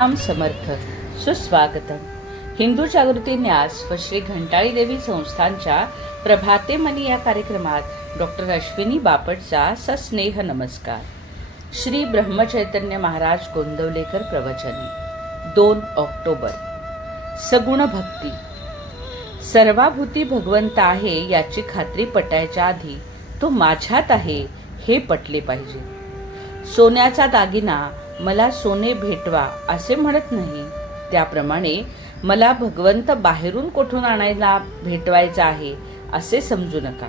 राम समर्थ. सुस्वागतम. हिंदू जागृती न्यास व श्री घंटाळी देवी संस्थांच्या प्रभाते मनी या कार्यक्रमात डॉक्टर अश्विनी बापटचा सस्नेह नमस्कार. श्री ब्रह्मचैतन्य महाराज गोंदवलेकर प्रवचने 2 ऑक्टोबर. सगुण भक्ती. सर्वाभूती भगवंत आहे याची खात्री पटायच्या आधी तो माझ्यात आहे हे पटले पाहिजे. सोन्याचा दागिना मला सोने भेटवा असे म्हणत नाही, त्याप्रमाणे मला भगवंत बाहेरून कोठून आणायला भेटवायचा आहे असे समजू नका.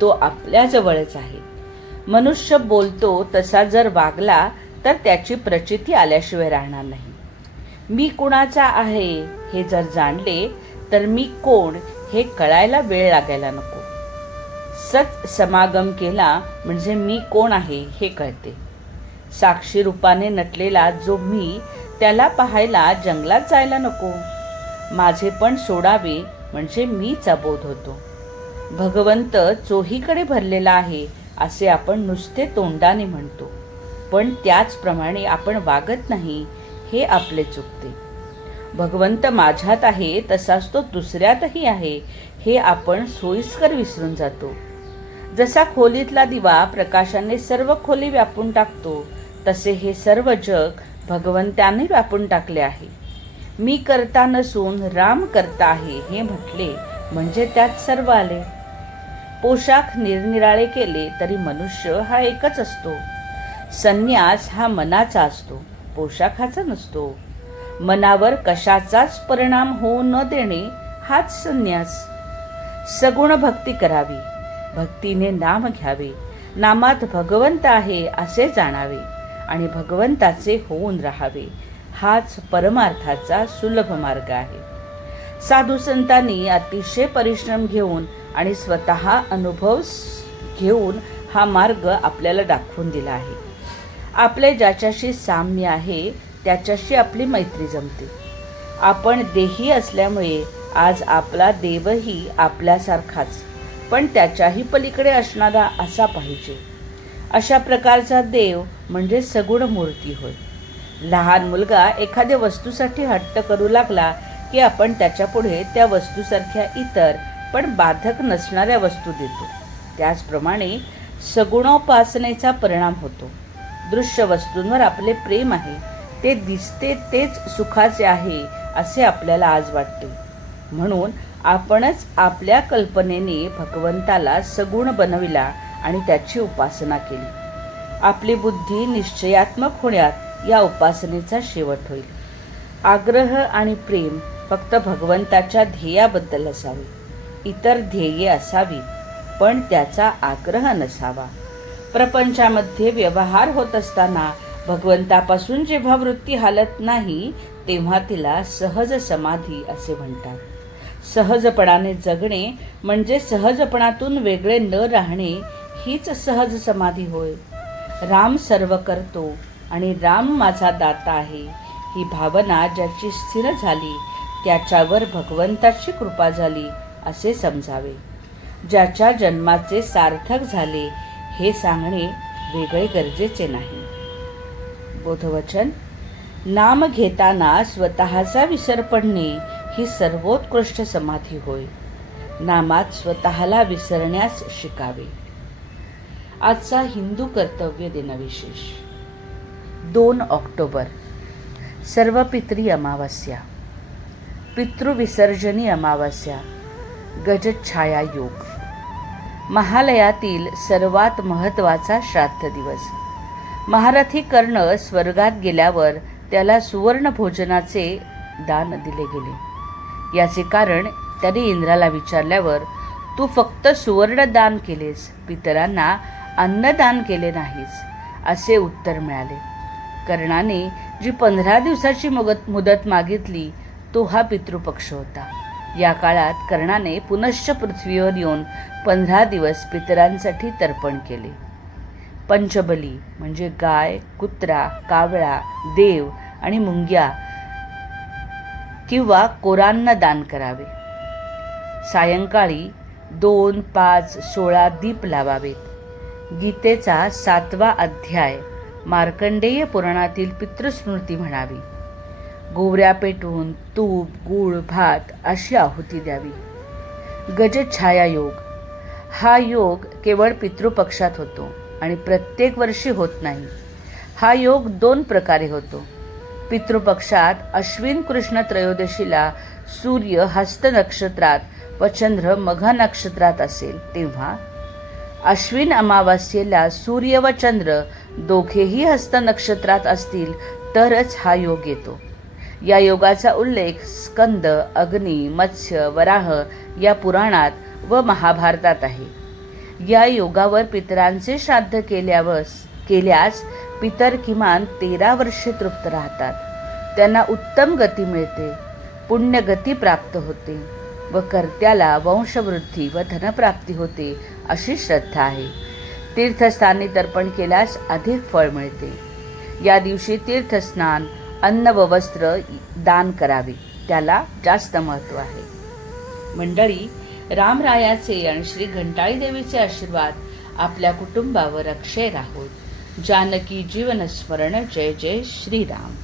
तो आपल्या जवळच आहे. मनुष्य बोलतो तसा जर वागला तर त्याची प्रचिती आल्याशिवाय राहणार नाही. मी कुणाचा आहे हे जर जाणले तर मी कोण हे कळायला वेळ लागायला नको. सत समागम केला म्हणजे मी कोण आहे हे कळते. साक्षी रूपाने नटलेला जो मी त्याला पाहायला जंगलात जायला नको. माझे पण सोडावे म्हणजे मीच अबोध होतो. भगवंत चोहीकडे भरलेला आहे असे आपण नुसते तोंडाने म्हणतो, पण त्याचप्रमाणे आपण वागत नाही हे आपले चुकते. भगवंत माझ्यात आहे तसाच तो दुसऱ्यातही आहे हे आपण सोयीस्कर विसरून जातो. जसा खोलीतला दिवा प्रकाशाने सर्व खोली व्यापून टाकतो, तसे हे सर्व जग भगवंताने व्यापून टाकले आहे. मी करता नसून राम करता आहे हे म्हटले म्हणजे त्यात सर्व आले. पोशाख निरनिराळे केले तरी मनुष्य हा एकच असतो. संन्यास हा मनाचा असतो, पोशाखाचा नसतो. मनावर कशाचाच परिणाम होऊ न देणे हाच संन्यास. सगुण भक्ती करावी. भक्तीने नाम घ्यावे. नामात भगवंत आहे असे जाणावे आणि भगवंताचे होऊन राहावे. हाच परमार्थाचा सुलभ मार्ग आहे. साधू संतांनी अतिशय परिश्रम घेऊन आणि स्वतः अनुभव घेऊन हा मार्ग आपल्याला दाखवून दिला आहे. आपले ज्याच्याशी साम्य आहे त्याच्याशी आपली मैत्री जमते. आपण देही असल्यामुळे आज आपला देवही आपल्यासारखाच पण त्याच्याही पलीकडे असणारा असा पाहिजे. अशा प्रकारचा देव म्हणजे सगुण मूर्ती होय. लहान मुलगा एखाद्या वस्तूसाठी हट्ट करू लागला की आपण त्याच्या पुढे त्या वस्तूसारख्या इतर पण बाधक नसणाऱ्या वस्तू देतो. त्याचप्रमाणे सगुणोपासनेचा परिणाम होतो. दृश्य वस्तूंवर आपले प्रेम आहे, ते दिसते तेच सुखाचे आहे असे आपल्याला आज वाटते. म्हणून आपणच आपल्या कल्पनेने भगवंताला सगुण बनविला आणि त्याची उपासना केली. आपली बुद्धी निश्चयात्मक होण्यात या उपासनेचा शेवट होईल. आग्रह आणि प्रेम फक्त भगवंताच्या ध्येयाबद्दल असावे. इतर ध्येये असावी पण त्याचा आग्रह नसावा. प्रपंचामध्ये व्यवहार होत असताना भगवंतापासून जेव्हा वृत्ती हालत नाही तेव्हा तिला सहज समाधी असे म्हणतात. सहजपणाने जगणे म्हणजे सहजपणातून वेगळे न राहणे हीच सहज समाधी होय. राम सर्व करतो आणि राम माझा दाता आहे ही भावना ज्याची स्थिर झाली त्याच्यावर भगवंताची कृपा झाली असे समजावे. ज्याच्या जन्माचे सार्थक झाले हे सांगणे वेगळे गरजेचे नाही. बोधवचन. नाम घेताना स्वतःचा विसर पडणे ही सर्वोत्कृष्ट समाधी होय. नामात स्वतःला विसरण्यास शिकावे. आजचा हिंदू कर्तव्य दिनविशेष 2 ऑक्टोबर. सर्वपित्री अमावस्या, पितृविसर्जनी अमावस्या, गजछाया योग. महालयातील सर्वात महत्त्वाचा श्राद्ध दिवस. महारथी कर्ण स्वर्गात गेल्यावर त्याला सुवर्ण भोजनाचे दान दिले गेले. याचे कारण त्याने इंद्राला विचारल्यावर तू फक्त सुवर्ण दान केलेस, पितरांना अन्नदान केले नाहीस असे उत्तर मिळाले. कर्णाने जी 15 दिवसाची मुदत मागितली तो हा पितृपक्ष होता. या काळात कर्णाने पुनश्च पृथ्वीवर येऊन 15 दिवस पितरांसाठी तर्पण केले. पंचबली म्हणजे गाय, कुत्रा, कावळा, देव आणि मुंग्या किंवा कोरांना दान करावे. सायंकाळी 2, 5, 16 दीप लावावेत. गीतेचा 7वा अध्याय मार्कंडेय पुराणातील पितृस्मृती म्हणावी. गोवऱ्या पेटवून तूप गूळ भात अशी आहुती द्यावी. गजछाया योग हा योग केवळ पितृपक्षात होतो आणि प्रत्येक वर्षी होत नाही. हा योग 2 प्रकारे होतो. पितृपक्षात अश्विन कृष्ण त्रयोदशीला सूर्य हस्त नक्षत्रात व चंद्र मघ नक्षत्रात असेल तेव्हा, अश्विन अमावास्येला सूर्य व चंद्र दोघेही हस्त नक्षत्रात असतील तरच हा योग येतो. या योगाचा उल्लेख स्कंद, अग्नी, मत्स्य, वराह या पुराणात व महाभारतात आहे. या योगावर पितरांचे श्राद्ध केल्यास पितर किमान 13 वर्षे तृप्त राहतात. त्यांना उत्तम गती मिळते, पुण्यगती प्राप्त होते व कर्त्याला वंशवृद्धी व धनप्राप्ती होते अशी श्रद्धा आहे. तीर्थस्थानी तर्पण केल्यास अधिक फळ मिळते. या दिवशी तीर्थस्नान, अन्न व वस्त्र दान करावे, त्याला जास्त महत्त्व आहे. मंडळी, रामरायाचे आणि श्री घंटाळी देवीचे आशीर्वाद आपल्या कुटुंबावर अक्षय राहोत. जानकी जीवन स्मरण. जय जय श्रीराम.